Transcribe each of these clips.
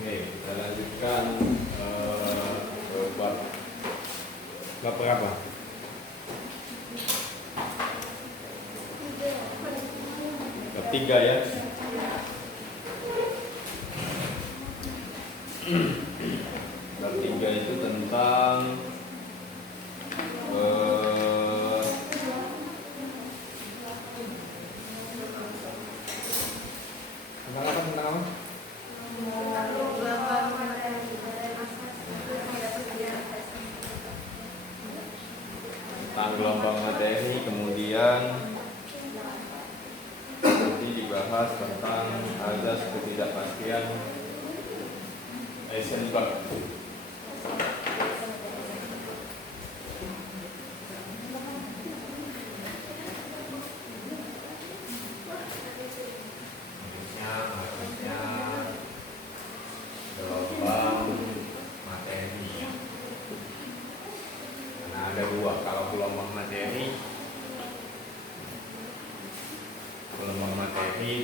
Oke, kita lanjutkan ke bab berapa? Ketiga ya. Bab 3 itu tentang tentang gelombang materi, kemudian nanti dibahas tentang azas ketidakpastian Heisenberg. Gelombang materi. Karena ada dua, kalau gelombang materi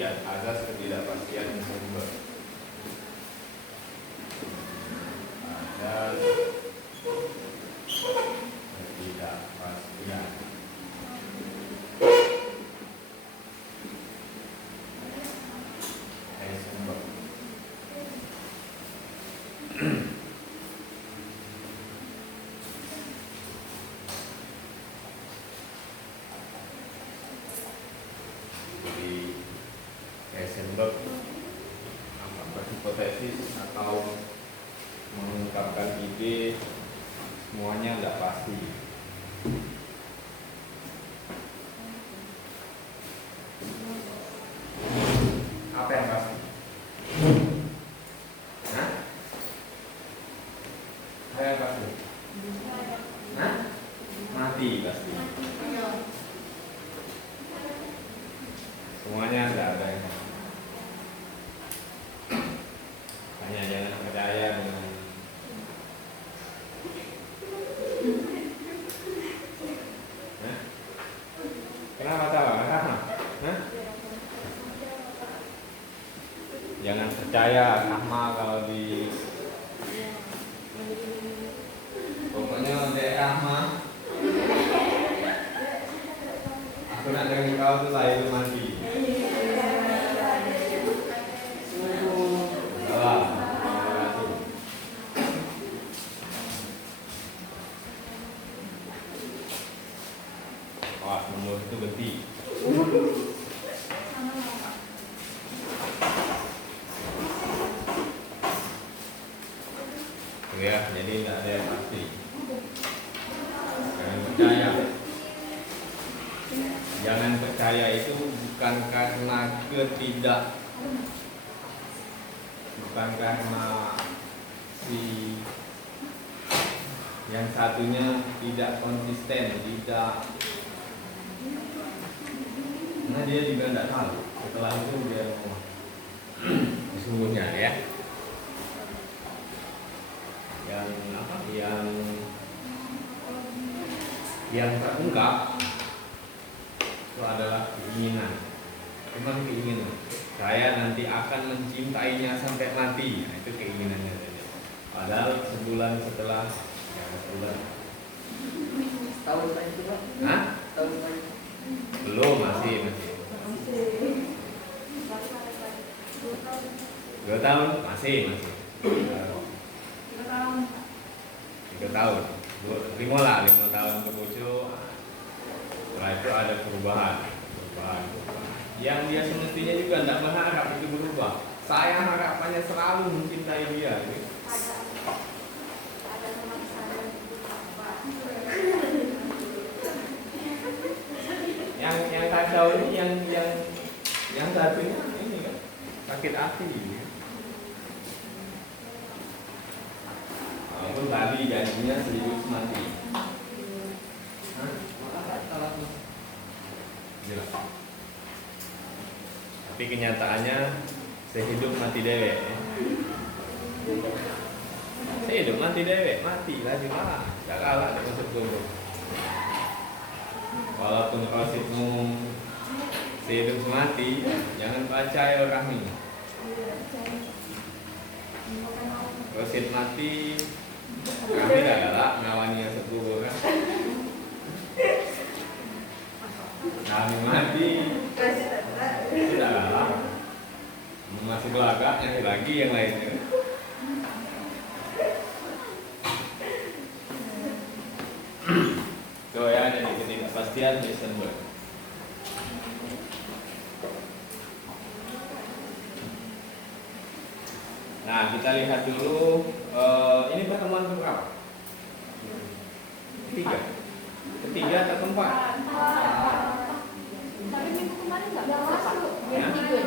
dan azas ketidakpastian Heisenberg. Azas ketidakpastian Heisenberg. Jadi Heisenberg berhipotesis atau mengungkapkan ide, semuanya tidak pasti. Apa yang pasti? Hah? Apa yang pasti? Hah? Mati pasti. Semuanya tidak ada yang pasti. Hanya jangan percaya dengan kenapa tahu? Kenapa? Hah? Jangan percaya Rahma kalau di pokoknya untuk Rahma aku nak dengan kau tuh lahir mati. Salah. Wah, nomor itu beti. Ya, jadi tidak ada yang pasti. Jangan percaya. Jangan percaya itu bukan karena bukan karena si yang satunya tidak konsisten, karena dia juga tidak tahu. Setelah itu dia ngomong sesungguhnya ya. Yang terungkap itu adalah keinginan, cuma keinginan. Saya nanti akan mencintainya sampai mati, nah, itu keinginannya saja. Padahal sebulan setelah, ya sebulan. Tahun lain itu Pak? Hah? Tahun lain. Belum, masih. 2 tahun masih. 3 tahun. 5 tahun kemudian. Setelah itu ada perubahan. Yang dia semestinya juga tidak berharap itu berubah. Saya harapannya selalu mencintai dia. Yang kacau ini yang satunya ini kan sakit hati. Walaupun tadi janjinya sehidup mati. Jelas. Tapi kenyataannya sehidup mati dewek. Sehidup mati dewek, mati lagi malah gak kalah dengan masuk surga. Walaupun qasidmu sehidup mati, jangan percaya orang ini. Rosid mati, kami tidak galak ngawani yang sepuluh kan. Kami mati, tidak galak. Masih belakang yang lagi yang lainnya. So ya, jadi ketidakpastian December. Nah, kita lihat dulu ini pertemuan keberapa? Ketiga atau keempat? Tapi minggu kemarin nggak masuk. Ya? Tiga.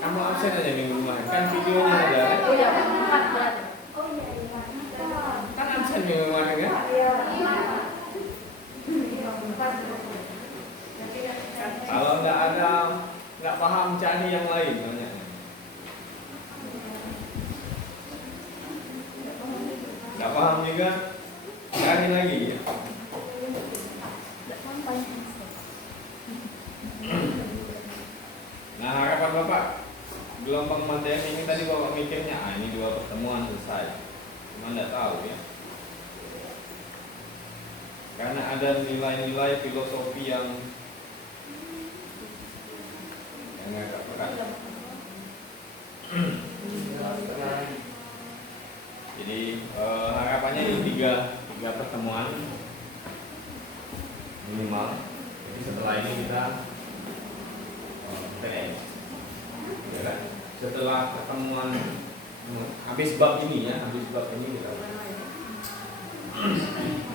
Kamu absen aja minggu kemarin, kan videonya ada. Oh ya, empat berarti. Kan absen minggu kemarin kan? Kalau nggak paham cari yang lain banyak. Nggak paham juga, cari lagi ya. Nah, harapan Bapak gelombang materi ini tadi Bapak mikirnya, ini 2 pertemuan selesai. Cuma nggak tahu ya. Karena ada nilai-nilai filosofi yang agak berat. Jadi harapannya ini tiga pertemuan minimal. Jadi setelah ini kita PN. Ya kan? Setelah pertemuan habis bab ini kita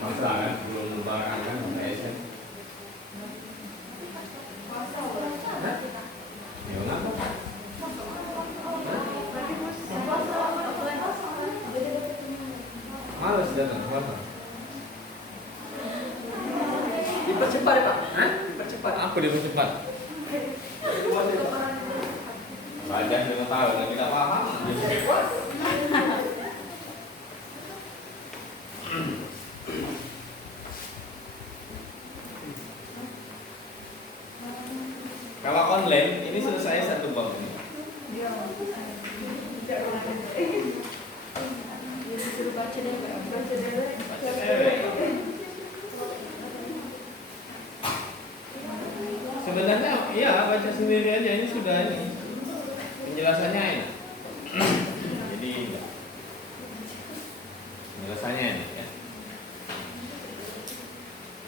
masalah kan belum lebaran kan PSN. Ya kenapa? Males datang kenapa? Dipercepat Pak. Dipercepat. Apa dia cepat? Badan 5 tahun lagi tidak paham. Kalau online ini selesai 1 bab ini. Baca deh. Baca dewek. Sebenarnya iya baca sendiri aja ini sudah ini penjelasannya enak. Jadi penjelasannya enak ya.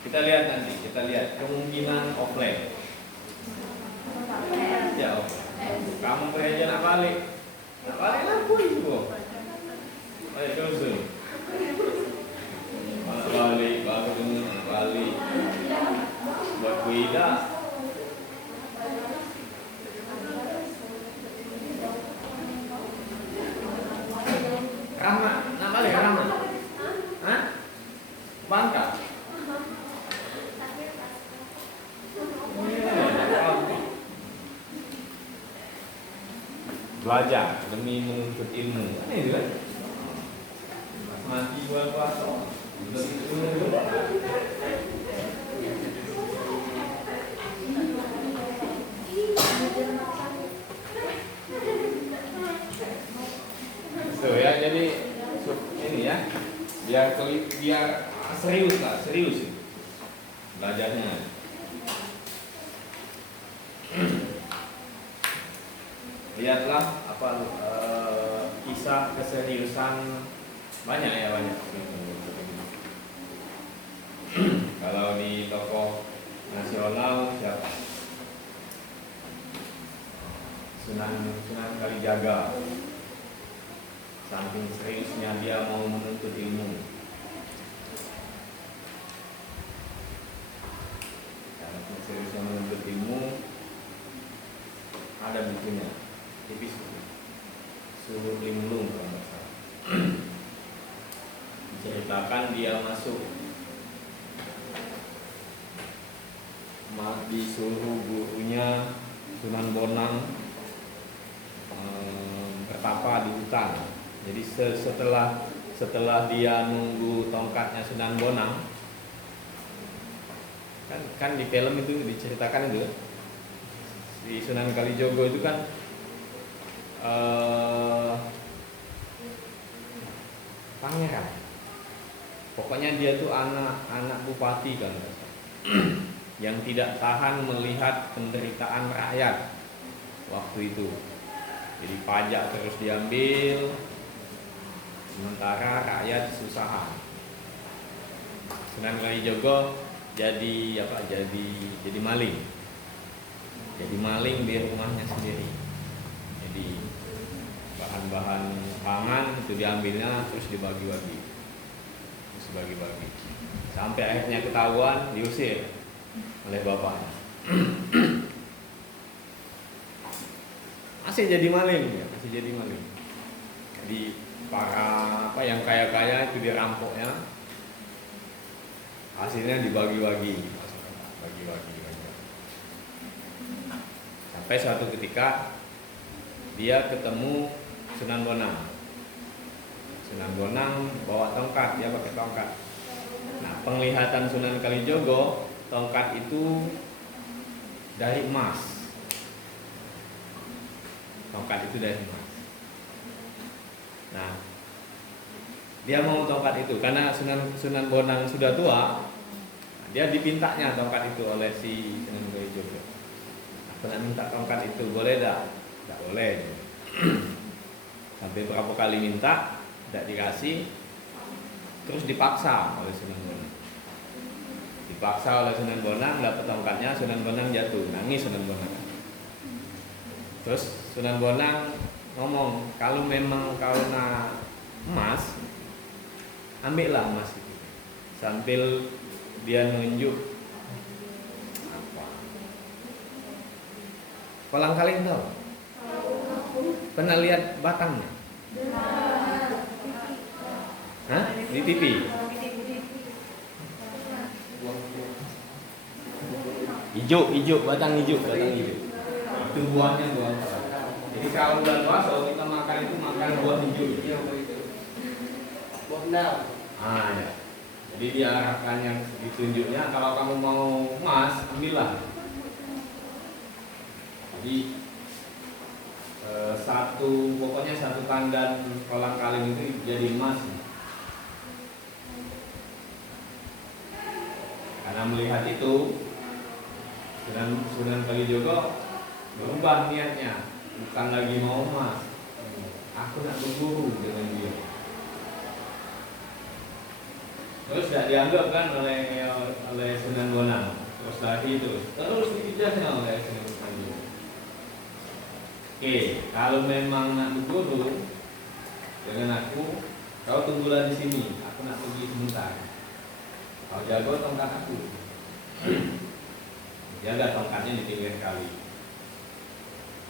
Kita lihat kemungkinan offline. Ya offline. Kamu aja nak balik lah pun itu. Balik terus. Balik. Buat kuida. Rahmat, nak balik Rahmat? Hah? Bangka? Belajar demi menuntut ilmu. Ini itu kan? Mati buat puasa. So ya, jadi ini ya, biar serius belajarnya. Lihatlah kisah keseriusan banyak. Kalau di tokoh nasional siapa? Sunan Kalijaga. Saking seriusnya dia mau menuntut ilmu. Saking seriusnya menuntut ilmu, ada bukunya, tipis, Suruh Linglung kalau nggak salah. Diceritakan dia masuk di suruh gurunya Sunan Bonang bertapa di hutan. Jadi setelah dia nunggu tongkatnya Sunan Bonang, kan di film itu diceritakan itu di Sunan Kalijogo itu kan pangeran. Pokoknya dia tuh anak bupati kan, yang tidak tahan melihat penderitaan rakyat waktu itu. Jadi pajak terus diambil, sementara rakyat kesusahan. Sunan Kalijogo jadi apa? Jadi maling. Jadi maling di rumahnya sendiri. Jadi bahan-bahan pangan itu diambilnya terus dibagi-bagi. Sampai akhirnya ketahuan, diusir oleh bapaknya. Masih jadi maling. Jadi para yang kaya-kaya itu dirampoknya, hasilnya dibagi-bagi. Sampai suatu ketika dia ketemu Sunan Bonang. Sunan Bonang bawa tongkat, dia pakai tongkat. Nah, penglihatan Sunan Kalijogo, tongkat itu dari emas. Nah, dia mau tongkat itu karena Sunan Bonang sudah tua. Dia dipintanya tongkat itu oleh si Sunan Kalijogo. Aku nak minta tongkat itu, boleh tak? Tak boleh. Sampai berapa kali minta, tidak dikasih. Terus dipaksa oleh Sunan Bonang. Dapat tongkatnya, Sunan Bonang jatuh, nangis Sunan Bonang. Terus Sunan Bonang ngomong, kalau memang kau nak emas, ambillah emas itu. Sambil dia nunjuk kolang kaling tahu? Pernah lihat batangnya? Hah? Di TV? Hijau, batang hijau. Itu buahnya buah. Jadi kalau bulan puasa kita makan itu makan buah hijau. Buah nal. Ya. Jadi diarahkan yang ditunjuknya, kalau kamu mau emas, ambillah. Jadi pokoknya satu tandan kolang kaling itu jadi emas. Karena melihat itu, Sunan Kalijogo berubah niatnya, bukan lagi mau emas. Aku nak berguru dengan dia. Terus tidak dianggap kan oleh Sunan Bonang. Terus lagi terus dipijahnya oleh Sunan Kalijogo. Oke, kalau memang nak berguru dengan aku, kau tunggulah di sini. Aku nak pergi sebentar. Kau jago tongkat aku. Jaga tongkatnya di pinggir kali.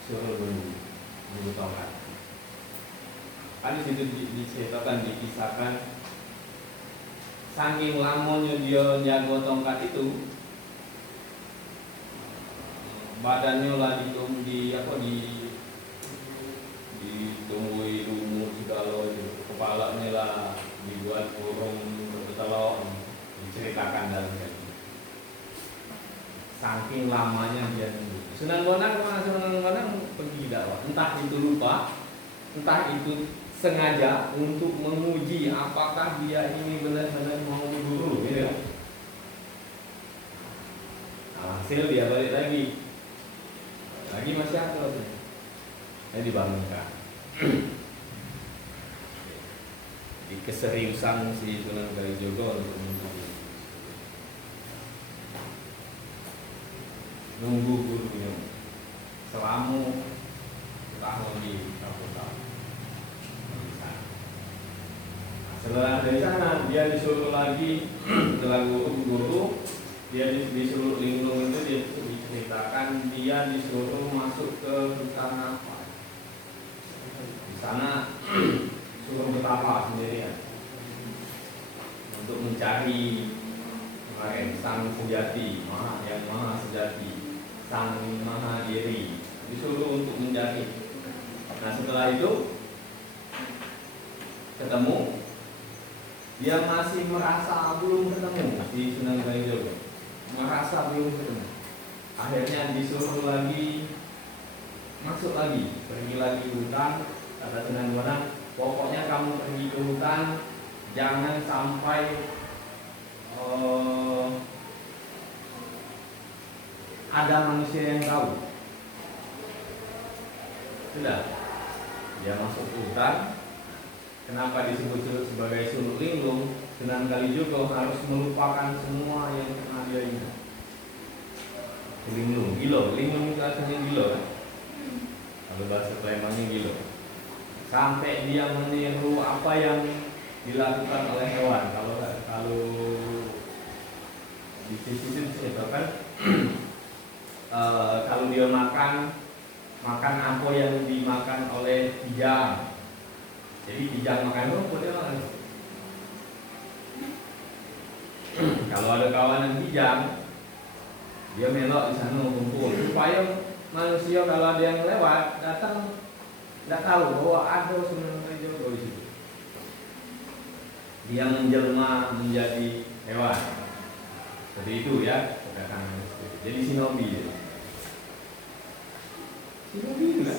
Suruh menunggu tongkat. Kan di situ diceritakan, dikisahkan, saking lamonnya dia jago tongkat itu, badannya lah ditumbuhi lumut segala itu, kepalanya lah dibuat burung bertelur, diceritakan dalam ini. Saking lamanya dia nunggu. Sunan Bonang pergi dakwah, entah itu lupa, entah itu sengaja untuk menguji apakah dia ini benar-benar mau guru, gitu ya. Nah, hasil dia balik lagi masih aktif. Saya dibangunkan. Di keseriusan si Sunan Kalijogo untuk nunggu gurunya selama tahun di Kabupaten. Setelah dari sana dia disuruh lagi setelah guru dia disuruh linglung itu dia diceritakan dia disuruh masuk ke hutan apa. Di sana suruh betapa sendirian untuk mencari sang sejati, yang maha sejati, sang maha diri, disuruh untuk mencari. Nah setelah itu ketemu, dia masih merasa belum ketemu di Sunan Kalijogo, merasa belum ketemu. Akhirnya disuruh lagi masuk lagi, pergi lagi hutan. Kata Sunan Bonang, pokoknya kamu pergi ke hutan jangan sampai ada manusia yang tahu. Sudah, dia masuk hutan. Kenapa disebut sebagai suluk linglung? Sunan Kalijogo harus melupakan semua yang pernah dia ingat. Linglung, gilo, linglung itu artinya gilo kan? Kalau bahasa Palembangnya gilo. Sampai dia meniru apa yang dilakukan oleh hewan. Kalau di sisi itu kan, kalau dia makan apa yang dimakan oleh kijang. Jadi kijang makan rumput dia makan. Kalau ada kawanan kijang, dia melok di sana kumpul supaya manusia kalau ada yang lewat datang tidak tahu bahwa ada Sunan Kalijogo di situ. Dia menjelma menjadi hewan. Seperti itu ya, kedatangan. Jadi shinobi. Shinobi juga.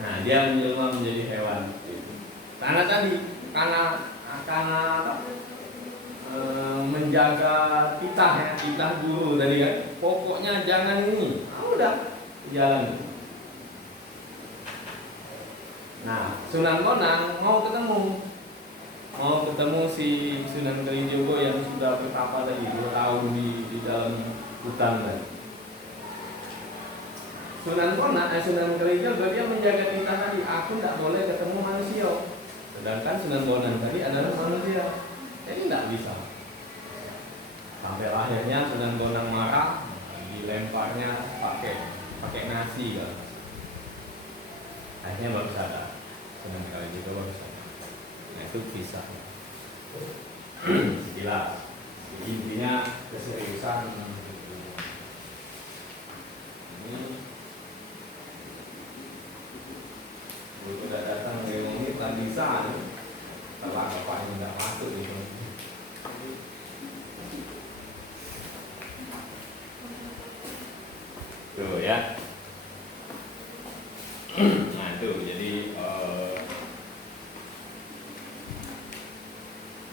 Nah, dia menjelma menjadi hewan. Karena tadi, karena menjaga titah ya, titah guru tadi kan. Pokoknya jangan ini. Udah jalan. Nah, Sunan Bonang mau ketemu si Sunan Kalijogo yang sudah bertapa tadi 2 tahun di dalam hutan tadi. Sunan Kalijogo dia menjaga kita tadi. Aku tidak boleh ketemu manusia. Sedangkan Sunan Bonang tadi adalah manusia. Jadi tidak bisa. Sampai akhirnya Sunan Bonang marah, dilemparnya pakai nasi kan. Akhirnya baru sadar. Sunan Kalijogo baru sadar. Nah, itu kisah. Sekilas. Intinya keseriusan ini. Sudah datang dari Mongit dan bisa setelah bapaknya tidak masuk gitu. Tuh ya. Nah itu jadi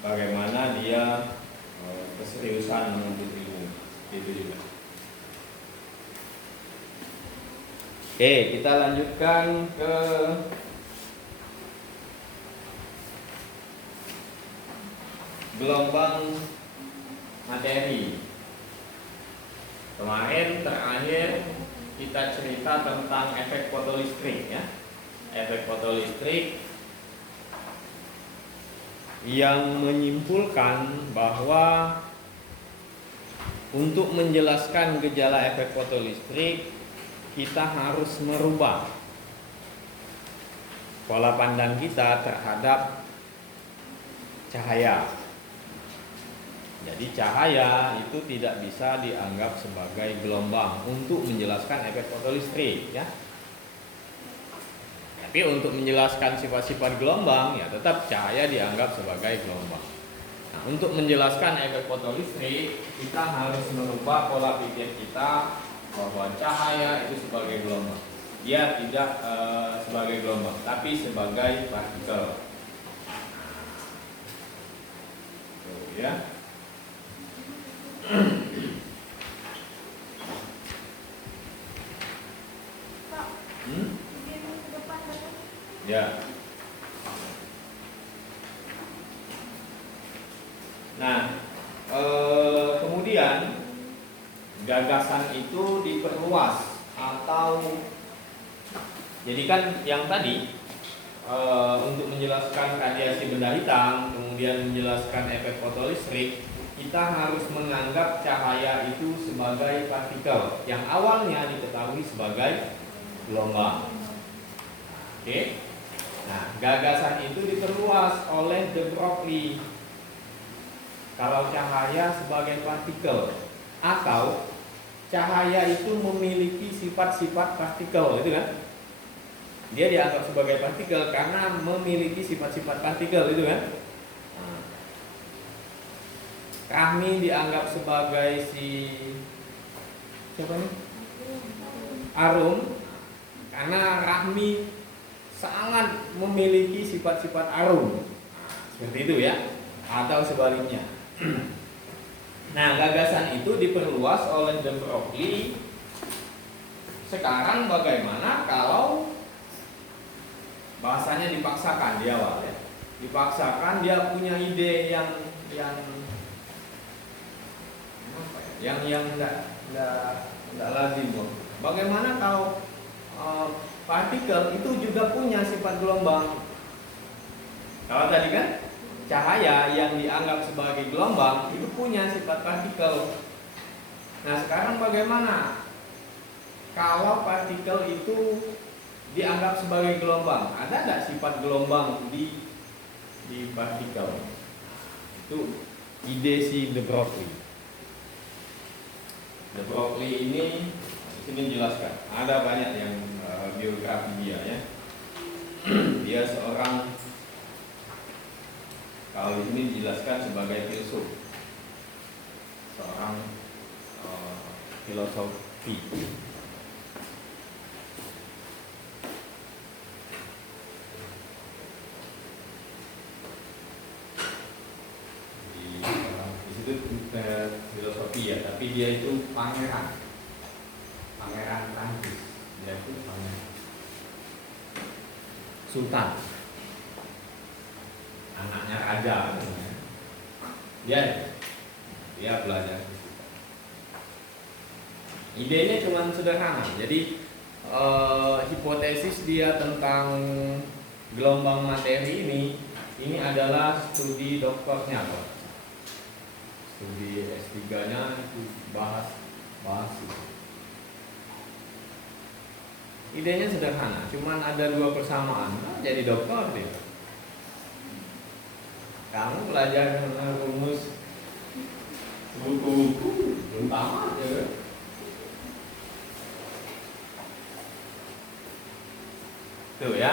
bagaimana dia keseriusan menuntut ilmu itu juga. Oke, kita lanjutkan ke gelombang materi. Kemarin terakhir kita cerita tentang efek fotolistrik ya. Efek fotolistrik yang menyimpulkan bahwa untuk menjelaskan gejala efek fotolistrik kita harus merubah pola pandang kita terhadap cahaya. Jadi cahaya itu tidak bisa dianggap sebagai gelombang untuk menjelaskan efek fotolistrik ya. Tapi untuk menjelaskan sifat-sifat gelombang ya tetap cahaya dianggap sebagai gelombang. Nah, untuk menjelaskan efek fotolistrik kita harus merubah pola pikir kita bahwa cahaya itu sebagai gelombang. Dia tidak sebagai gelombang, tapi sebagai partikel. Tuh, ya. Ya. Nah, kemudian gagasan itu diperluas atau jadi kan yang tadi untuk menjelaskan radiasi benda hitam, kemudian menjelaskan efek fotolistrik, kita harus menganggap cahaya itu sebagai partikel yang awalnya diketahui sebagai gelombang. Oke. Nah, gagasan itu diperluas oleh de Broglie. Kalau cahaya sebagai partikel atau cahaya itu memiliki sifat-sifat partikel, itu kan? Dia dianggap sebagai partikel karena memiliki sifat-sifat partikel, itu kan? Nah, kami dianggap sebagai siapa nih? Arum, karena Rahmi sangat memiliki sifat-sifat arum. Seperti itu ya, atau sebaliknya. Nah, gagasan itu diperluas oleh de Broglie. Sekarang bagaimana kalau bahasanya dipaksakan di awal ya? Dipaksakan, dia punya ide yang enggak lazim. Bagaimana kalau partikel itu juga punya sifat gelombang? Kalau tadi kan cahaya yang dianggap sebagai gelombang itu punya sifat partikel. Nah, sekarang bagaimana kalau partikel itu dianggap sebagai gelombang? Ada nggak sifat gelombang di partikel? Itu ide si de Broglie. De Broglie ini di sini menjelaskan. Ada banyak yang biografi dia ya. Dia seorang, kalau di sini dijelaskan sebagai filsuf, seorang filosofi. Di situ filosofi ya, tapi dia itu pangeran Prancis. Dia itu pangeran sultan, anaknya raja. Dia belajar. Idenya cuma sederhana. Jadi hipotesis dia tentang gelombang materi ini adalah studi doktornya, Pak. Studi S3-nya itu bahas itu. Idenya sederhana, cuman ada 2 persamaan. Jadi doktor dia. Kamu belajar rumus buku-buku belum tamat ya. Tuh ya.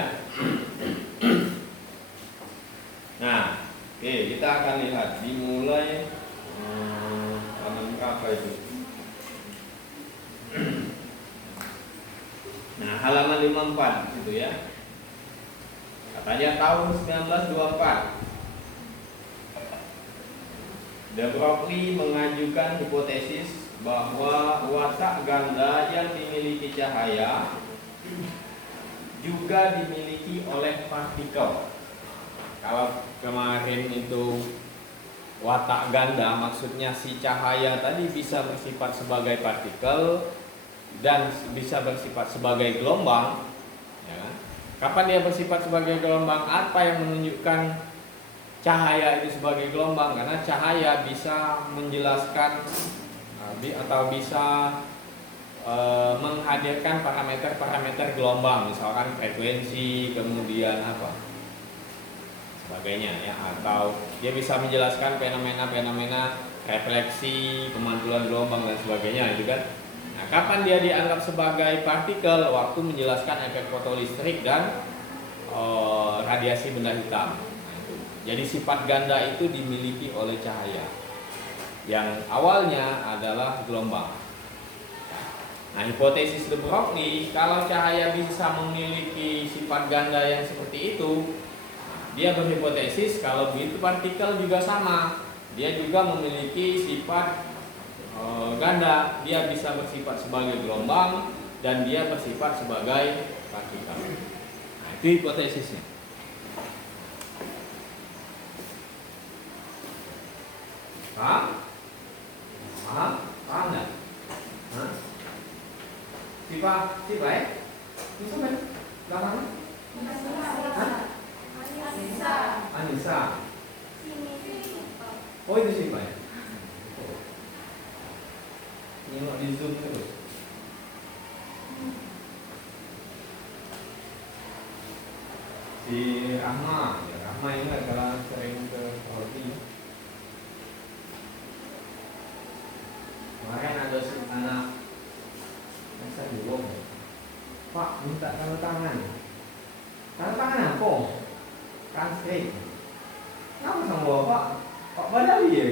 Nah, oke, kita akan lihat dimulai halaman berapa itu? Nah, halaman 54 gitu ya. Katanya tahun 1924 de Broglie mengajukan hipotesis bahwa watak ganda yang dimiliki cahaya juga dimiliki oleh partikel. Kalau kemarin itu watak ganda, maksudnya si cahaya tadi bisa bersifat sebagai partikel dan bisa bersifat sebagai gelombang, ya kan? Kapan dia bersifat sebagai gelombang? Apa yang menunjukkan cahaya itu sebagai gelombang? Karena cahaya bisa menjelaskan atau bisa menghadirkan parameter-parameter gelombang, misalkan frekuensi, kemudian apa sebagainya ya, atau dia bisa menjelaskan fenomena-fenomena refleksi, pemantulan gelombang dan sebagainya itu kan. Nah, kapan dia dianggap sebagai partikel? Waktu menjelaskan efek fotolistrik dan radiasi benda hitam. Jadi sifat ganda itu dimiliki oleh cahaya yang awalnya adalah gelombang. Nah, hipotesis de Broglie, kalau cahaya bisa memiliki sifat ganda yang seperti itu, dia berhipotesis kalau begitu partikel juga sama. Dia juga memiliki sifat ganda, dia bisa bersifat sebagai gelombang dan dia bersifat sebagai partikel. Nah, itu hipotesisnya. Paham? Paham nggak? Siapa ya? Ini siapa ya? Belakangnya? Anissa. Oh, itu siapa ya? Nengok di Zoom terus. Si Rahma, ya, Rahma ingat kalau sering ke Saudi. Kemarin ada si anak masa dulu, Pak minta tanda tangan. Tanda tangan apa? Translate. Kenapa sama Bapak? Pak Badawi ya?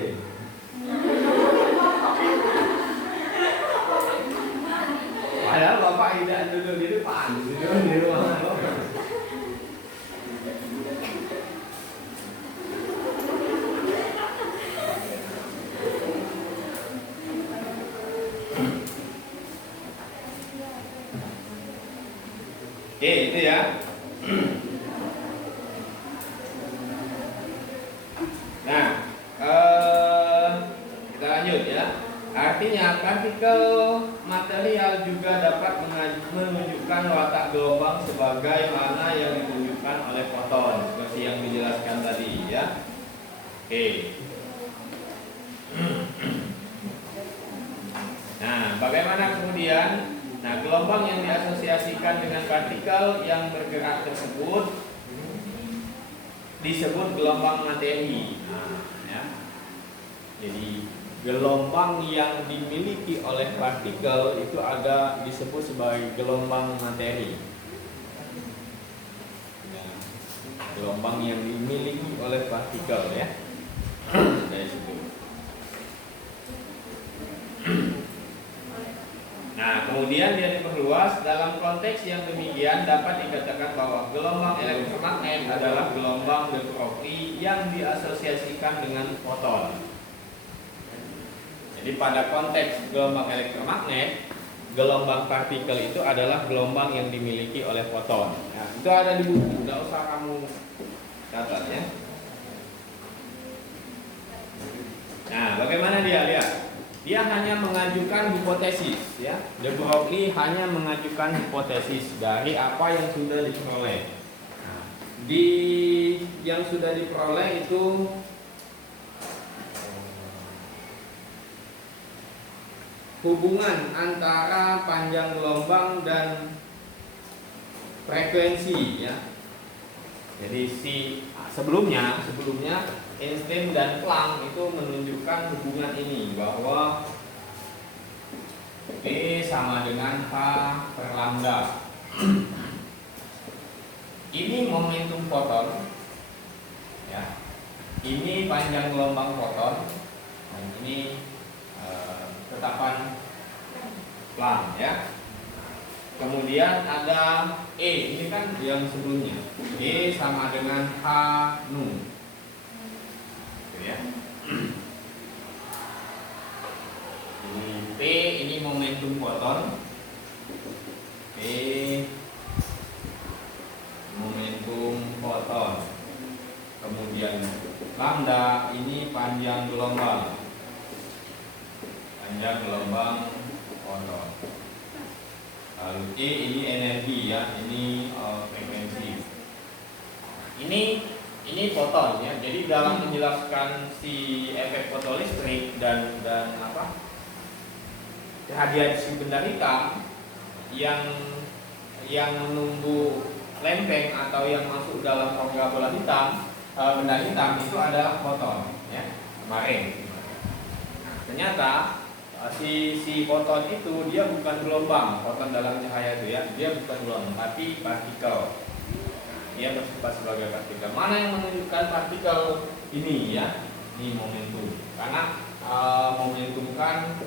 Padahal Bapak tidak duduk di depan, duduk di ruangan Bapak. Oke, itu ya. Nah, kita lanjut ya. Artinya partikel material juga dapat menunjukkan watak gelombang sebagai mana yang ditunjukkan oleh foton, seperti yang dijelaskan tadi ya. Oke. Nah, bagaimana kemudian? Nah, gelombang yang diasosiasikan dengan partikel yang bergerak tersebut disebut gelombang materi. Nah, ya. Jadi gelombang yang dimiliki oleh partikel itu ada disebut sebagai gelombang materi. Ya. Gelombang yang dimiliki oleh partikel ya. Dari situ. Nah, kemudian dia diperluas dalam konteks yang demikian dapat dikatakan bahwa gelombang elektromagnet adalah gelombang de Broglie yang diasosiasikan dengan foton. Jadi pada konteks gelombang elektromagnet, gelombang partikel itu adalah gelombang yang dimiliki oleh foton. Nah, itu ada di buku, tidak usah kamu catat ya. Nah, bagaimana dia lihat? Dia hanya mengajukan hipotesis ya. De Broglie hanya mengajukan hipotesis dari apa yang sudah diperoleh. Nah, di yang sudah diperoleh itu hubungan antara panjang gelombang dan frekuensi ya. Jadi sebelumnya Einstein dan Planck itu menunjukkan hubungan ini bahwa E sama dengan H per lambda. Ini momentum foton ya. Ini panjang gelombang foton dan ini tetapan Planck ya. Kemudian ada E, ini kan yang sebelumnya. E sama dengan H nu. Ya. Ini P, ini momentum foton. P momentum foton. Kemudian lambda ini panjang gelombang. Panjang gelombang foton. Lalu E ini energi ya, ini frekuensi. Ini foton ya. Jadi dalam menjelaskan si efek fotolistrik dan apa? Radiasi benda hitam yang menunggu lempeng atau yang masuk dalam rongga bola hitam, benda hitam itu adalah foton ya. Kemarin. Nah, ternyata si foton itu dia bukan gelombang, foton dalam cahaya itu ya. Dia bukan gelombang, tapi partikel. Dia bersifat sebagai partikel. Mana yang menunjukkan partikel ini ya? Ini momentum. Karena momentum kan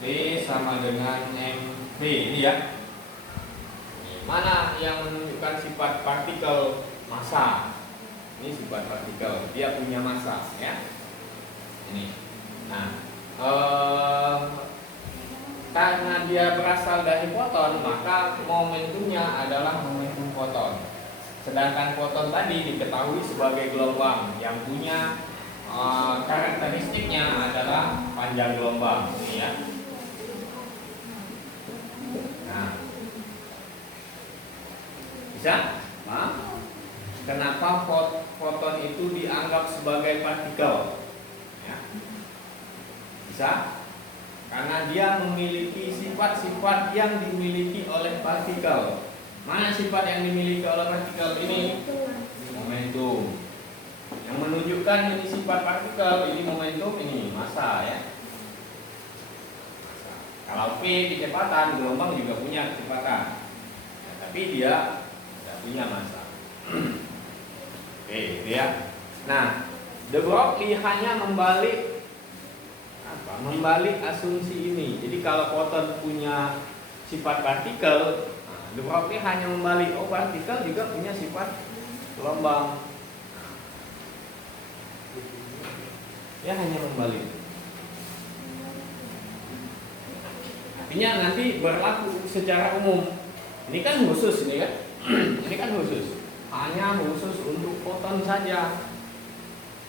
V sama dengan mv ini ya. Mana yang menunjukkan sifat partikel? Massa. Ini sifat partikel. Dia punya massa ya. Ini. Nah, karena dia berasal dari foton, maka momentumnya adalah momentum foton. Sedangkan foton tadi diketahui sebagai gelombang yang punya karakteristiknya adalah panjang gelombang, ini ya. Nah, bisa? Nah, kenapa foton itu dianggap sebagai partikel? Ya. Bisa? Karena dia memiliki sifat-sifat yang dimiliki oleh partikel. Mana sifat yang dimiliki oleh partikel ini? Momentum. Yang menunjukkan ini sifat partikel, ini momentum, ini massa ya. Kalau P kecepatan, gelombang juga punya kecepatan. Ya, tapi dia tidak punya massa. Oke, gitu ya. Nah, De Broglie hanya membalik asumsi ini. Jadi kalau foton punya sifat partikel, De Broglie hanya membalik, oh partikel juga punya sifat gelombang. Dia hanya membalik. Artinya nanti berlaku secara umum. Ini kan khusus ini kan. Ini kan khusus. Hanya khusus untuk foton saja.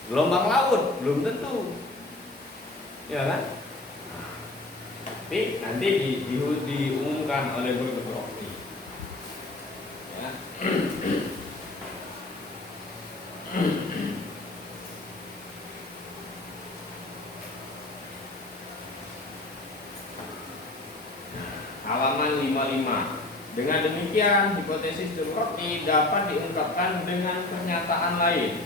Gelombang laut belum tentu. Ya kan? Tapi nanti diumumkan oleh Gubernur. Ya. Halaman 55. Dengan demikian, hipotesis De Broglie dapat diungkapkan dengan pernyataan lain.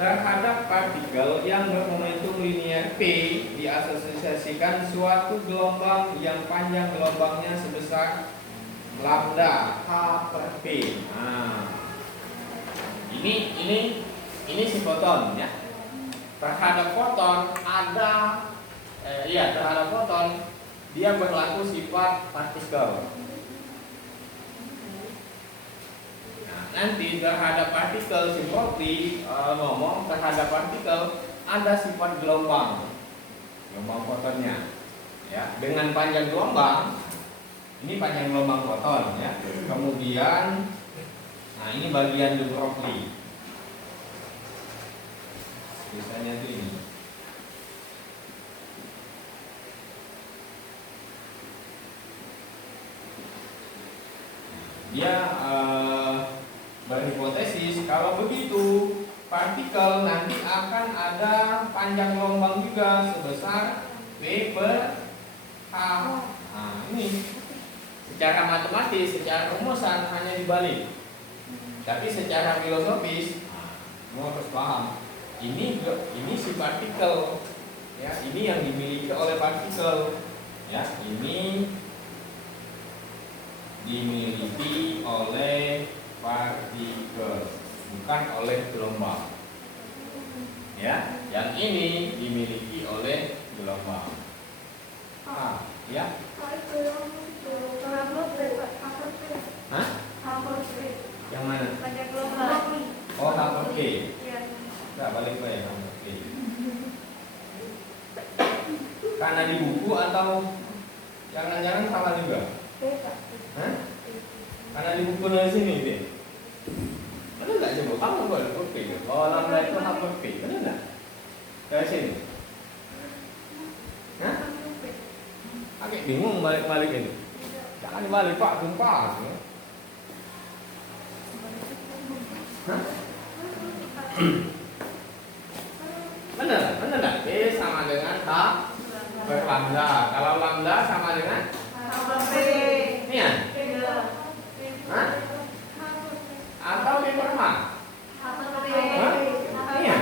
Terhadap partikel yang bermomentum linier P diasosiasikan suatu gelombang yang panjang gelombangnya sebesar lambda H per P. Nah, ini si foton ya. Terhadap foton terhadap foton dia berlaku sifat partikel. Nanti terhadap partikel si Broglie ngomong terhadap partikel ada sifat gelombang fotonnya ya, dengan panjang gelombang. Ini panjang gelombang foton ya. Kemudian ini bagian De Broglie biasanya itu ini. Dia berhipotesis kalau begitu partikel nanti akan ada panjang gelombang juga sebesar V per H. Nah, ini secara matematis, secara rumusan hanya dibalik. Tapi secara filosofis, semua harus paham. Ini si partikel, ya, ini yang dimiliki oleh partikel, ya, ini dimiliki oleh partikel, bukan oleh gelombang. Ya, yang ini dimiliki oleh gelombang. Ya. Hah? Yang mana? Oh, H/P. Enggak balik ke ya H/P. Karena di buku atau jangan-jangan salah juga? Hah? Karena di buku nulis ini deh. Benar nggak coba? Kamu buat H/P. Oh, lambda itu H/P. Benar nggak? Dari sini. Hah? Agak bingung balik-balik ini. Jangan dibalik Pak, tumpah. Hah? Benar nggak? P sama dengan H per lambda. Kalau lambda sama dengan H/P. ini ya? Hah? Atau P per H? Hah? Ini ya?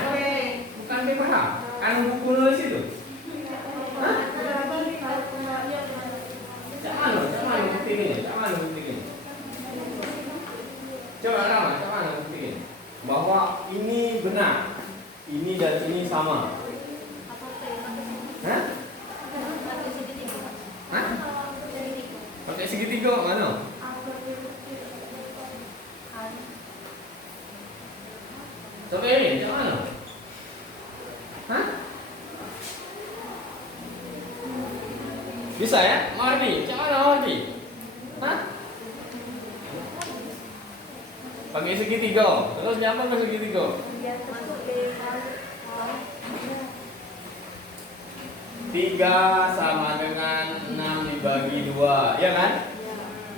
Bukan P per H. Kan buku nulis itu. Hah? Jangan buktiin. Coba buktiin bahwa ini benar, ini dan ini sama. Hah? Hah? Pakai segitiga mana? Coba ini, macam mana? Hah? Bisa ya? Mardi, macam mana Mardi? Hah? Pakai segitiga, terus nyambung ke segitiga. 3 sama dengan 6 dibagi 2, ya kan?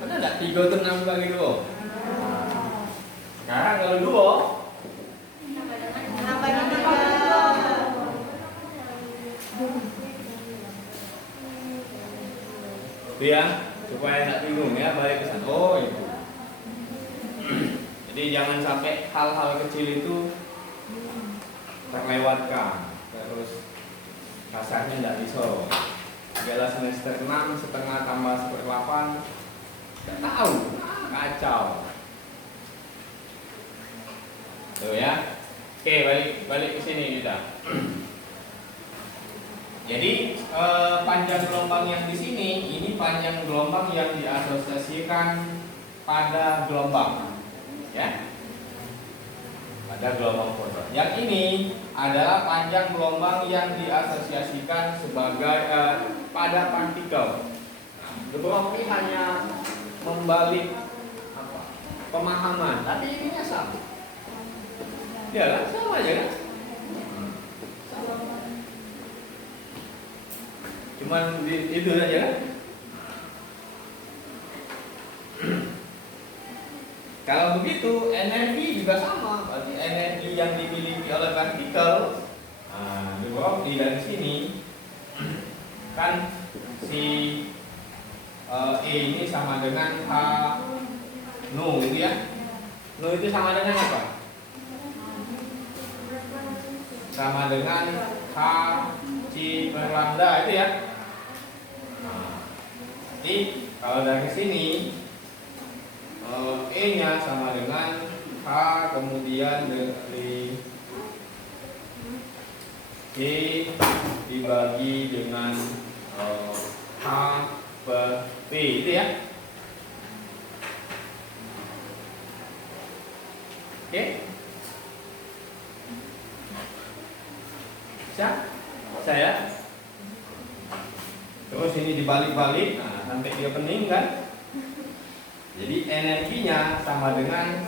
Benar enggak? 3 itu 6 dibagi 2. Sekarang kalau 2 itu ya, supaya enggak bingung ya, balik ke sana. Oh, itu. Jadi jangan sampai hal-hal kecil itu terlewatkan. Terus kasarnya enggak bisa. Segala semester 6 setengah tambah 1/8 enggak tahu, kacau. Tuh ya. Oke, balik ke sini kita. Jadi panjang gelombang yang di sini ini panjang gelombang yang diasosiasikan pada gelombang, ya, pada gelombang foton. Yang ini adalah panjang gelombang yang diasosiasikan sebagai pada partikel. De Broglie hanya membalik apa? Pemahaman, tapi ininya sama. Ya kan, sama aja kan? Cuman itu saja kan? Kalau begitu energi juga sama, berarti energi yang dimiliki oleh partikel. Nah, De Broglie dari sini kan si E ini sama dengan H nu gitu ya. Nu itu sama dengan apa? Sama dengan H C per lambda itu ya. Nah, jadi kalau dari sini E nya sama dengan H kemudian dari G dibagi dengan H per P itu ya. Oke? Bisa? Saya terus ini dibalik-balik, nah, sampai dia pening kan? Jadi energinya sama dengan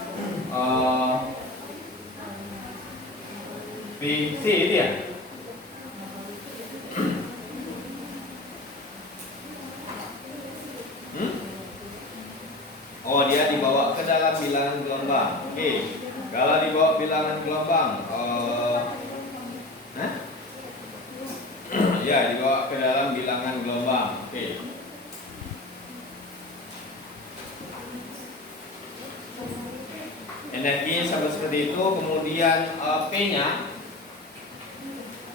PC itu ya. Oh, dia dibawa ke dalam bilangan gelombang. Oke. Kalau dibawa bilangan gelombang, ya dibawa ke dalam bilangan gelombang. Oke. Energi sama seperti itu, kemudian P-nya.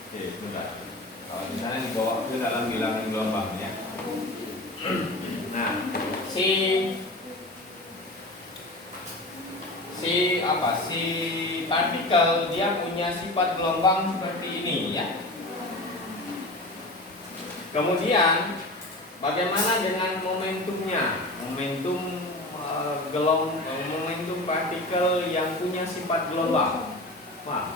Oke, sebentar. Kalau misalnya dibawa ke dalam bilangan gelombang ya. Nah, si partikel dia punya sifat gelombang seperti ini ya. Kemudian bagaimana dengan momentumnya? Momentum partikel yang punya sifat gelombang. Wah.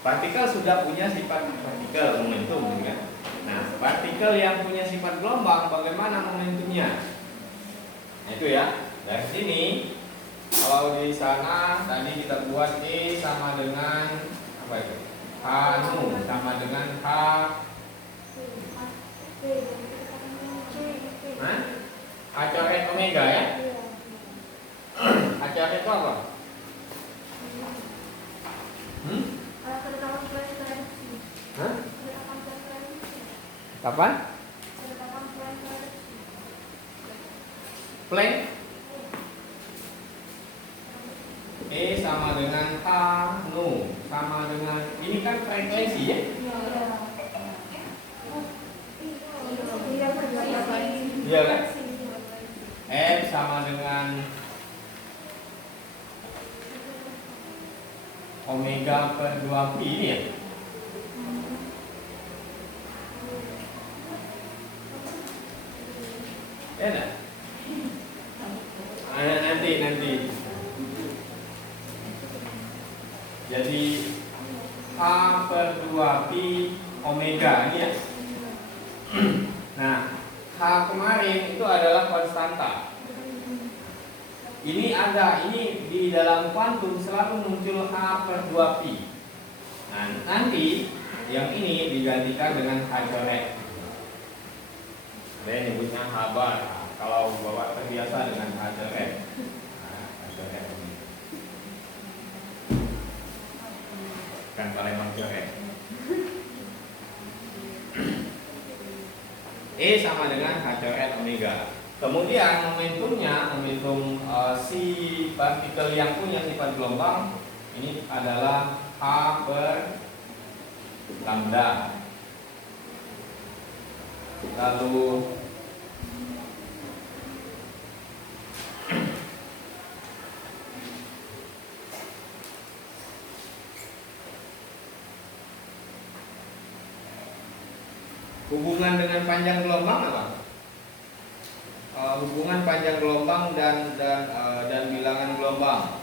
Partikel sudah punya sifat partikel momentum kan? Nah, partikel yang punya sifat gelombang bagaimana momentumnya? Nah, itu ya. Dari sini kalau di sana tadi kita buat E sama dengan apa itu? H nu sama dengan H H coret omega ya. H coret itu apa? Hah? Kapan? Planck. E sama dengan H nu sama dengan ini kan frekuensi ya? Iya kan? F sama dengan omega per 2 pi ini ya? Ya enggak? Nanti. Jadi H per 2 pi omega ini ya. Nah, H kemarin itu adalah konstanta. Ini di dalam kuantum selalu muncul H per 2 pi. Nah, nanti yang ini digantikan dengan H coret. Ada yang nyebutnya H bar. Kalau Bapak terbiasa dengan H coret. Nah, H coret ini. Kan Palembang coret. E sama dengan H coret omega. Kemudian momentum si partikel yang punya sifat gelombang ini adalah H per lambda. Lalu hubungan dengan panjang gelombang apa? Hubungan panjang gelombang dan bilangan gelombang.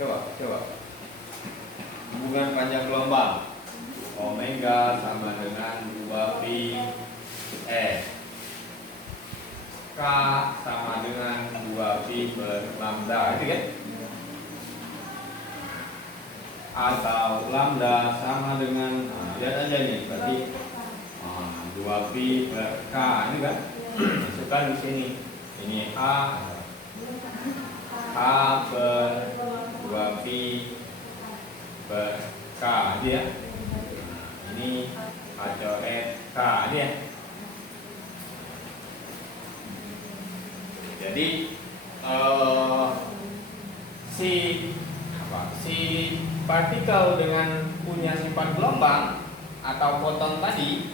Coba. hubungan panjang gelombang. Omega sama dengan 2pi S. K sama dengan 2pi per lambda, gitu kan? Atau lambda sama dengan, lihat aja nih, berarti 2pi per K, ini kan? Masukkan di sini. Ini H per 2pi per K, dia. Ini H coret K, dia. Jadi si partikel dengan punya sifat gelombang atau foton tadi,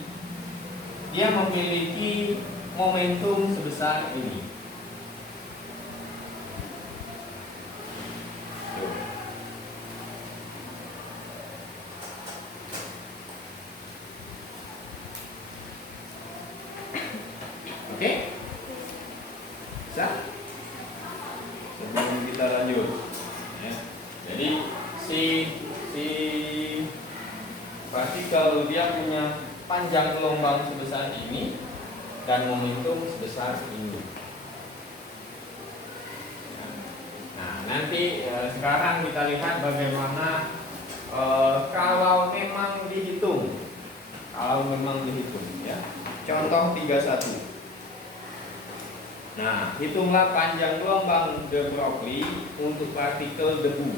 dia memiliki momentum sebesar ini. Oke? Bisa? Sebelum kita lanjut, ya. Jadi si partikel dia punya panjang gelombang sebesar ini dan momentum sebesar ini. Nah, nanti sekarang kita lihat bagaimana kalau memang dihitung, ya. Contoh 31. Nah, hitunglah panjang gelombang de Broglie untuk partikel debu.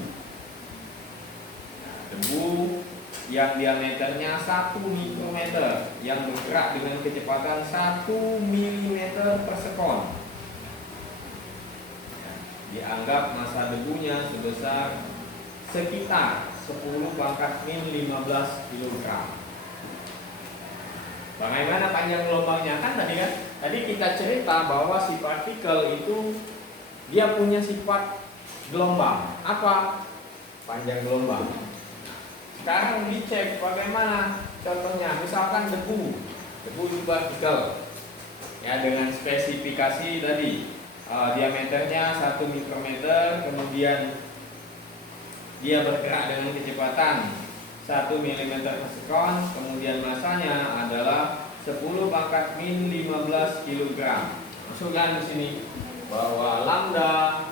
Nah, debu yang diameternya 1 mikrometer yang bergerak dengan kecepatan 1 mm per sekon. Nah, dianggap massa debunya sebesar sekitar 10 pangkat min 15 kg. Bagaimana panjang gelombangnya? Kan tadi kita cerita bahwa si partikel itu dia punya sifat gelombang. Apa? Panjang gelombang. Sekarang dicek bagaimana contohnya. Misalkan debu itu partikel, ya, dengan spesifikasi tadi, diameternya 1 mikrometer, kemudian dia bergerak dengan kecepatan 1 mm per sekon, kemudian masanya adalah 10 pangkat min 15 kg. Masukkan di sini bahwa lambda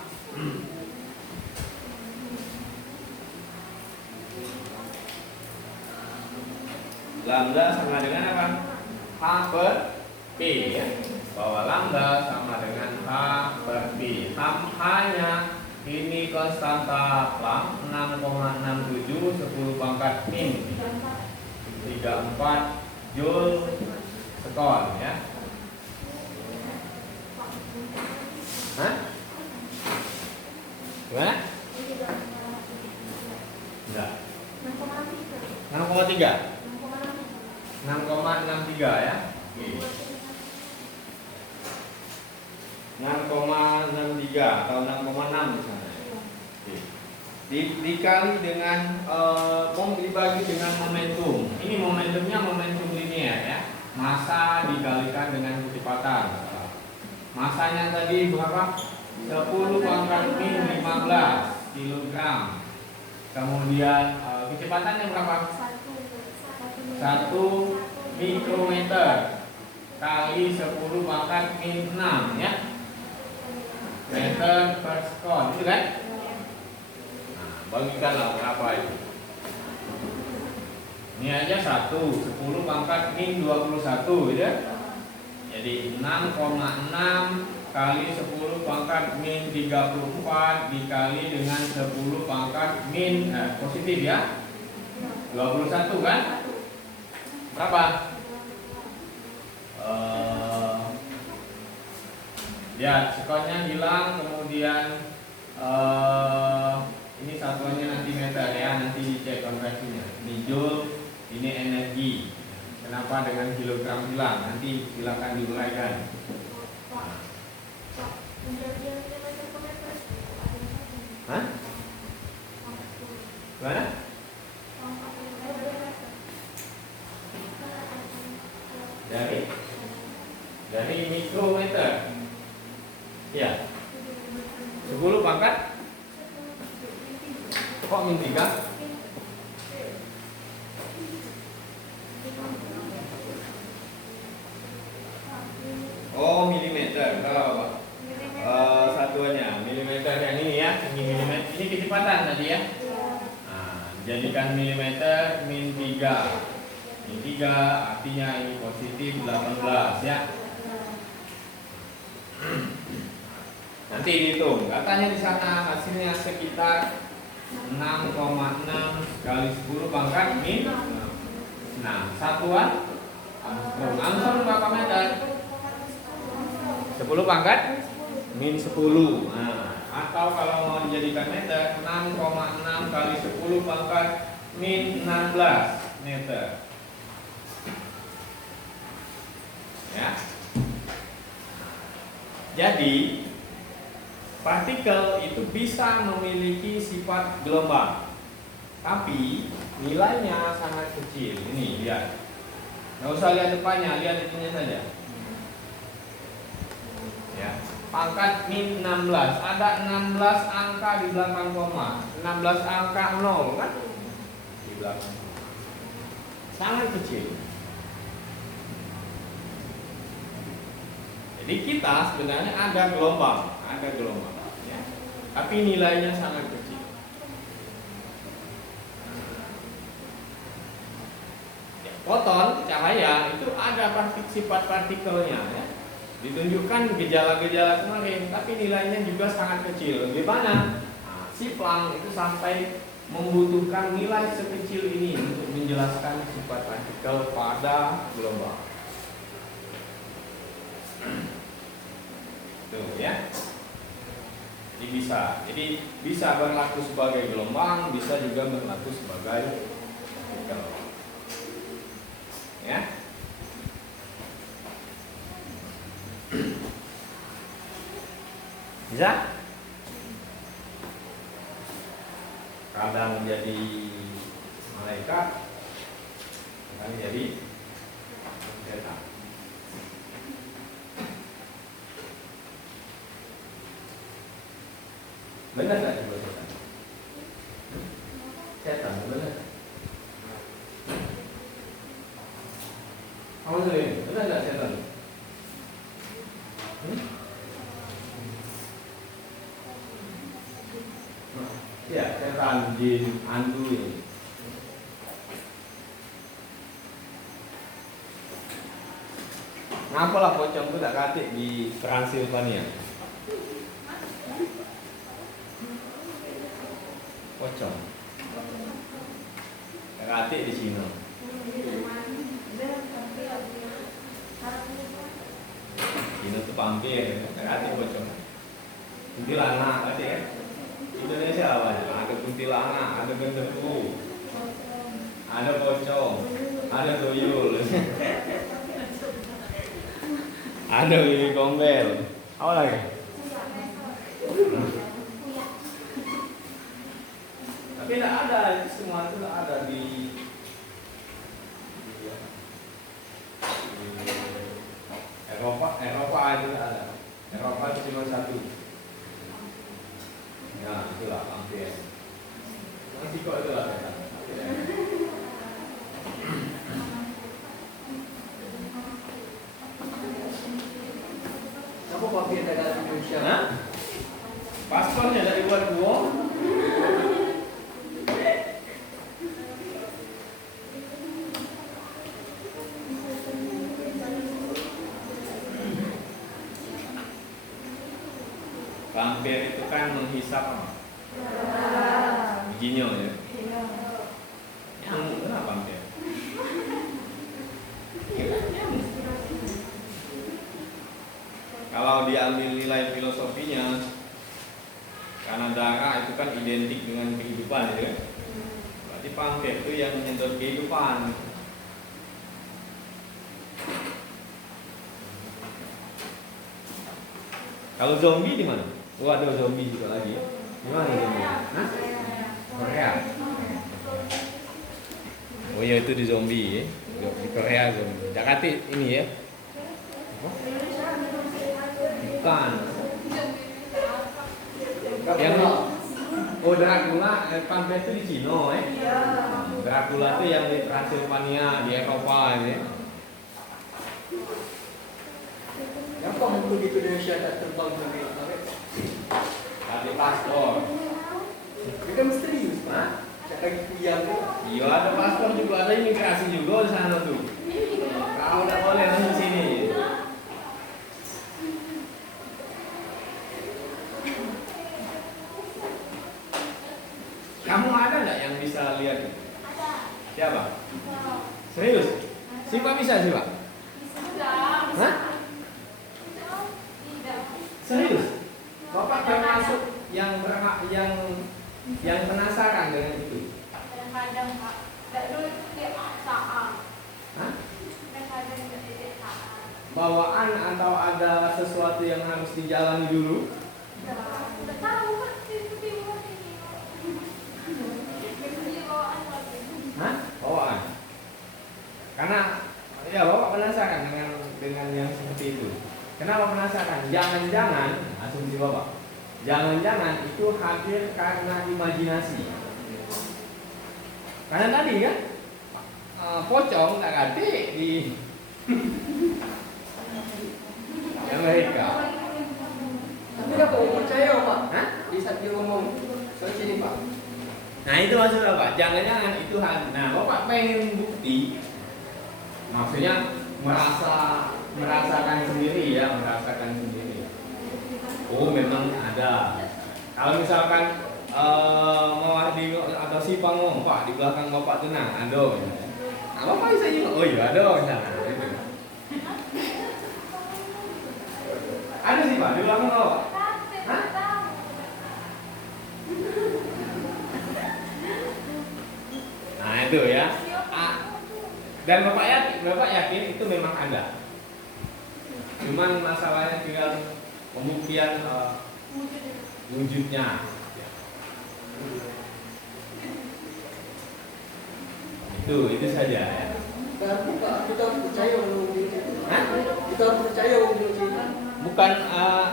sama dengan apa? H per P, ya. Bahwa lambda sama dengan H per P. H-nya ini konstanta Planck 6,67 10 pangkat min 34 Joule sekon, ya. Hah? Gimana? Enggak. 6,3. 6,63, ya. Oke. 6,63 atau 6,6 misalnya. Dikali dengan dibagi dengan momentum. Ini momentumnya momentum linear, ya. Massa dikalikan dengan kecepatan. Massanya tadi berapa? 10 pangkat min 15 kg. Kemudian kecepatannya berapa? 1 mikrometer kali 10 pangkat min 6, ya. Meter per sekon, itu kan? Nah, bagikanlah berapa itu. Ini aja 10 pangkat min 21, ya. Jadi 6,6 kali 10 pangkat min 34 dikali dengan 10 pangkat min positif, ya. 21 kan? Berapa? Ya, sekonnya hilang, kemudian ini satuannya nanti meter, ya, nanti dicek konversinya. Ini joule, ini energi. Kenapa dengan kilogram hilang? Nanti silakan diuraikan. Hah? Gimana? Dari mikrometer. Ya. 10 pangkat. Kok min 3? percepatan tadi ya. Nah, jadikan milimeter min 3. Min 3 artinya ini positif 18 ya. Nanti dihitung. Katanya di sana hasilnya sekitar 6,6 kali 10 pangkat min 6. Satuan Armstrong berapa meter? 10 pangkat min 10. Nah, atau kalau mau dijadikan meter 6,6 kali 10 pangkat min 16 meter. Ya. Jadi partikel itu bisa memiliki sifat gelombang, tapi nilainya sangat kecil. Ini lihat, nggak usah lihat depannya, lihat itunya saja. Ya, pangkat min 16, ada 16 angka di belakang koma, 16 angka 0 kan di belakang, sangat kecil. Jadi kita sebenarnya ada gelombang, ya. Tapi nilainya sangat kecil. Ya, foton cahaya itu ada sifat partikelnya, ya. Ditunjukkan gejala-gejala kemarin, tapi nilainya juga sangat kecil. Bagaimana? Nah, si Planck itu sampai membutuhkan nilai sekecil ini untuk menjelaskan sifat partikel pada gelombang. Tuh ya. Jadi bisa berlaku sebagai gelombang, bisa juga berlaku sebagai partikel. Ya. Bisa? Kadang jadi malaikat, kadang jadi setan. Benar nggak disebut setan? Setan, benar? Kamu sendiri, benar nggak setan? Ya, setan, jin, hantu ini. Ngapa lah pocong itu tak katik di Transilvania? Pocong keratik di Cina. Cina itu pampir, keratik pocong. Kuntilanak tadi ya. Indonesia apa ya? Ada kuntilanak, ada genderuwo, ada pocong, ada tuyul, ada bibi gombel. Apa lagi? Tapi tidak ada, itu semua itu tidak ada di Eropa itu tidak ada. Eropa itu cuma satu. Ya, itulah hampir. Masih kok itulah. Apa pampir dari Indonesia? Hah? Paspornya dari luar gua. Vampir itu kan menghisap bijinya ya. Yang kenapa vampir? Kalau diambil nilai filosofinya, karena darah itu kan identik dengan kehidupan ya. Berarti vampir itu yang menyedot kehidupan. Kalau zombie di mana? Oh, ada zombie juga lagi. Di mana zombie? Hah? Korea. Oh iya, itu di zombie ya. Di Korea zombie. Jakarta ini ya. Apa? Bukan. Yang Dracula, vampir itu di Cina Dracula itu yang di Transilvania, di Eropa ini. Kenapa hantu di Indonesia tak terbang sampai Tadi pastor. Dia kan misterius, Pak. Cakap yang Iya, ada paspor juga, ada imigrasi juga di sana tuh. Kamu tidak boleh masuk sini. Kamu ada nggak yang bisa lihat? Siapa? Serius? Siapa bisa sih, Pak? Hah? Serius? Bapak termasuk yang penasaran dengan itu? Kadang-kadang Pak, tak dulu dia saat. Hah? Kadang-kadang dia saat. Bawaan atau ada sesuatu yang harus dijalani dulu? Udah tahu kan di luar ini. Dia bawaan lagi. Hah? Bawaan. Karena ya Bapak penasaran dengan yang seperti itu. Kenapa penasaran? Jangan-jangan asumsi Bapak. Jangan-jangan itu hadir karena imajinasi. Karena tadi kan pocong tak kate di Amerika. tapi dia kok percaya, Pak? Hah? Di saat dia ngomong soal sini, Pak. Nah itu maksudnya Pak. Jangan-jangan itu nah Bapak pengen bukti. Maksudnya merasakan sendiri ya, merasakan sendiri. Oh memang ada. Kalau misalkan Mawardi atau si ngomong, Pak di belakang Bapak tenang, ada. Nah, Bapak bisa juga, oh iya ada misalnya. Gitu. Ada sih Pak di belakang Bapak. Hah? Nah itu ya. Dan Bapak yakin itu memang ada. Cuman masalahnya tinggal pembuktian wujudnya. Itu saja ya. Berarti Pak, kita harus percaya ngomong gitu. Hah? Kita harus percaya ngomong gitu. Bukan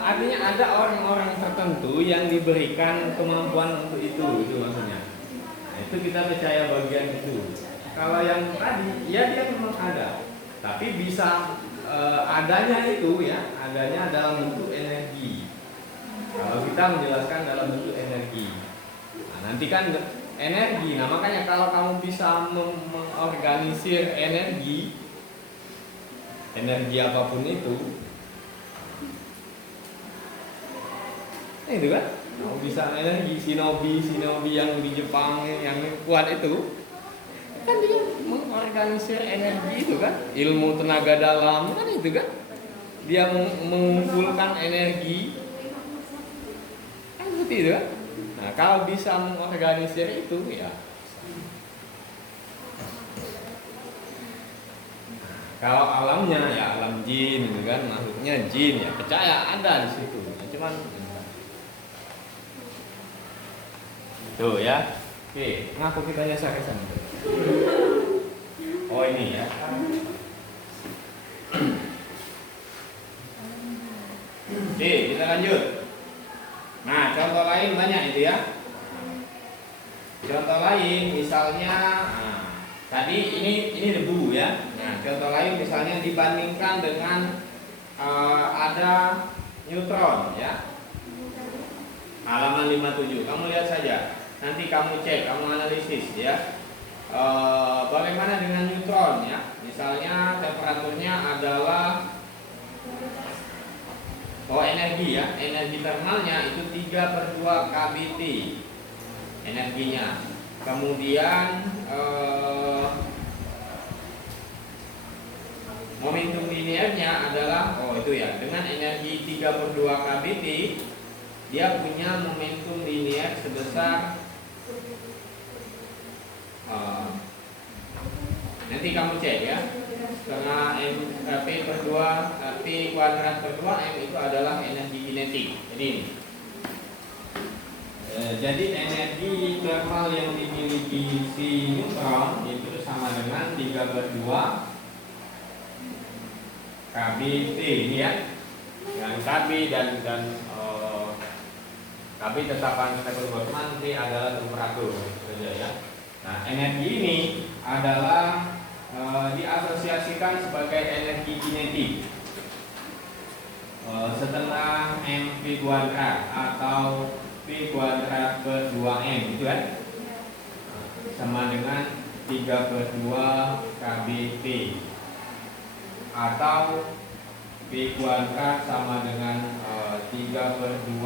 artinya ada orang-orang tertentu yang diberikan kemampuan untuk itu maksudnya. Nah, itu kita percaya bagian itu. Kalau yang tadi, ya dia memang ada, tapi bisa adanya itu ya, adanya dalam bentuk energi. Kalau kita menjelaskan dalam bentuk energi, nah, nanti kan energi. Nah makanya kalau kamu bisa mengorganisir energi apapun itu kan, kamu bisa energi shinobi yang di Jepang yang kuat itu kan dia mengorganisir energi itu kan, ilmu tenaga dalam kan itu kan, dia mengumpulkan energi kan seperti itu kan. Nah kalau bisa mengorganisir itu ya, kalau alamnya ya alam jin gitu kan, makhluknya jin ya percaya ada di situ. Nah, cuman tuh ya, oke ngaku kita nyasar ke sana. Oh ini ya. Oke kita lanjut. Nah contoh lain banyak itu ya. Contoh lain misalnya, tadi ini debu ya. Nah contoh lain misalnya dibandingkan dengan ada neutron ya. Halaman 57 kamu lihat saja. Nanti kamu cek, kamu analisis ya. Bagaimana dengan neutron ya? Misalnya temperaturnya adalah energi ya, energi termalnya itu 3/2 kBt energinya. Kemudian momentum linearnya adalah itu ya, dengan energi 3/2 kBt dia punya momentum linear sebesar nanti kamu cek ya, setengah P kuadrat per 2 M itu adalah energi kinetik. Jadi ini jadi energi thermal yang dimiliki si neutron itu sama dengan 3/2 kBt ini ya. Dan kB dan kB tetapan Stephen Boltzmann T adalah temperatur saja ya. Nah, energi ini adalah diasosiasikan sebagai energi kinetik setengah mv kuadrat atau V kuadrat per 2M gitu kan, sama dengan 3 per 2 KBT, atau V kuadrat sama dengan 3 per 2,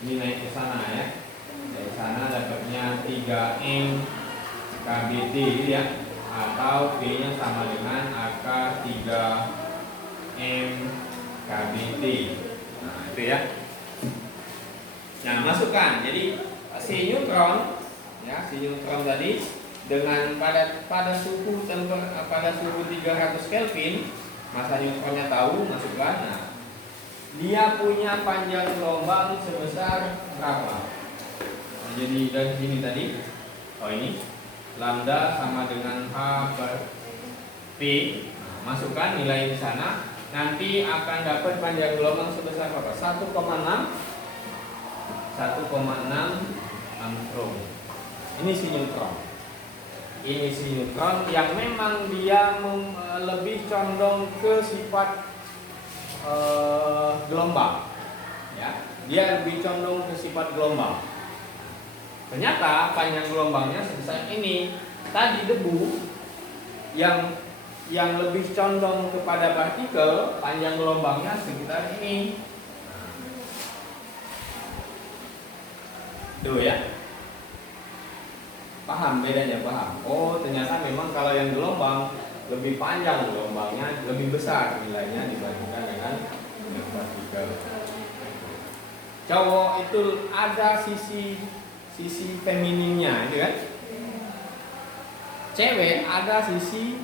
ini naik ke sana ya, dari sana dapatnya 3M KBT gitu ya, atau V nya sama dengan akar 3M KBT. Nah itu ya. Nah masukkan, jadi si neutron ya, si neutron tadi dengan pada suhu pada suhu 300 Kelvin, masa neutronnya tahu, masukkan. Nah, dia punya panjang gelombang sebesar berapa? Nah, jadi dari sini tadi, ini lambda sama dengan H per P. Nah, masukkan nilai di sana, nanti akan dapat panjang gelombang sebesar berapa? 1,6 Angstrom. Ini si neutron. Ini si neutron yang memang dia lebih condong ke sifat gelombang. Ya, dia lebih condong ke sifat gelombang. Ternyata panjang gelombangnya sebesar ini. Tadi debu yang lebih condong kepada partikel, panjang gelombangnya sekitar ini. Tuh ya, paham bedanya, paham? Oh ternyata memang kalau yang gelombang lebih panjang gelombangnya, lebih besar nilainya dibandingkan dengan partikel. Cowok itu ada sisi femininnya, gitu kan? Cewek ada sisi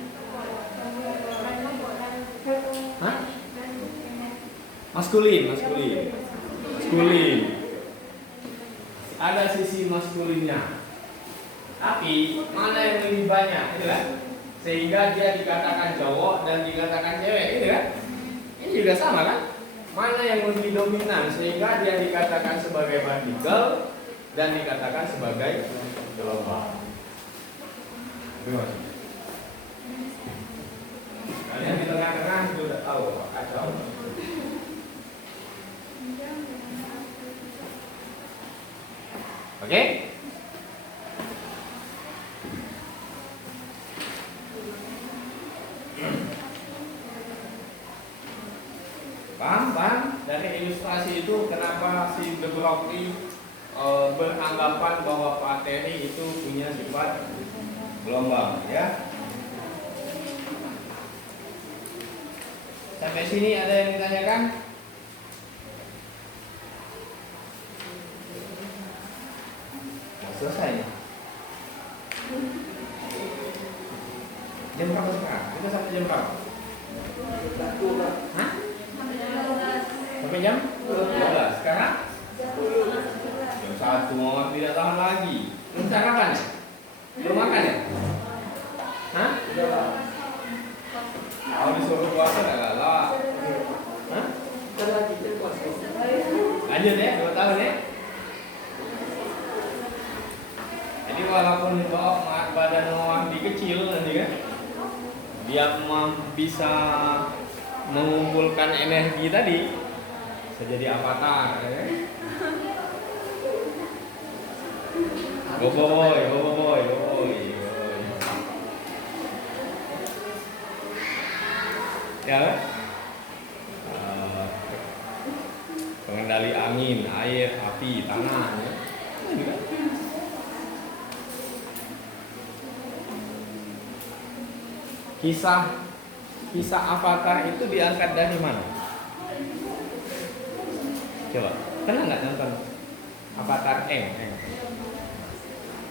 maskulin. Ada sisi maskulinnya. Tapi mana yang lebih banyak, gitu kan? Sehingga dia dikatakan cowok dan dikatakan cewek, gitu kan? Ini juga sama kan? Mana yang lebih dominan sehingga dia dikatakan sebagai partikel dan dikatakan sebagai gelombang. Itu maksudnya. Kalian di tengah-tengah sudah tahu kacau. Oke? Paham? Dari ilustrasi itu kenapa si De Broglie beranggapan bahwa materi itu punya sifat gelombang, ya? Sampai sini ada yang ditanyakan? Selesai ya? Jam berapa sekarang? Kita sampai jam berapa? Hah? Sampai jam 12. Sekarang? Jam 1 mau tidak tahan lagi. Belum sarapan ya? Belum makan ya? Hah? Mau disuruh puasa gak galak? Hah? Lanjut ya, 2 tahun ya? Jadi walaupun badan mau dikecil nanti kan, dia bisa mengumpulkan energi tadi, bisa jadi avatar. Ya? Boboiboy. Ya kan? Pengendali angin, air, api, tanah. Ya? Kisah Avatar itu diangkat dari mana? Coba, pernah nggak nonton Avatar Eng?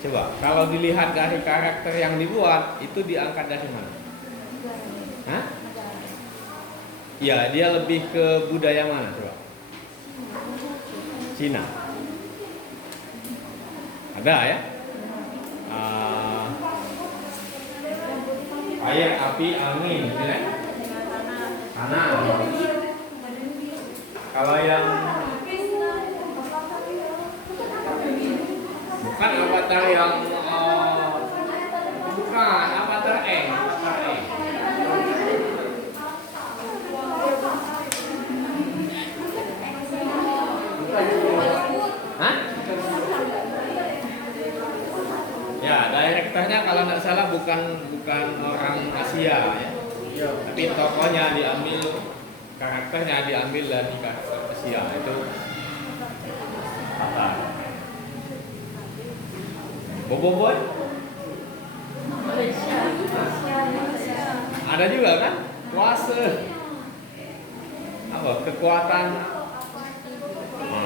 Coba, kalau dilihat dari karakter yang dibuat, itu diangkat dari mana? Hah? Ya, dia lebih ke budaya mana? Coba. Cina. Ada ya? Air, api, angin, gitu ya? Tanah. Kalau yang bukan avatar yang bukan avatar Eng, Ya, direkturnya kalau nggak salah bukan orang Asia ya. Ya. Tapi tokohnya diambil, karakternya diambil dari karakter Asia itu apa? Bobo Boy? Ada juga kan? Kuasa apa? Kekuatan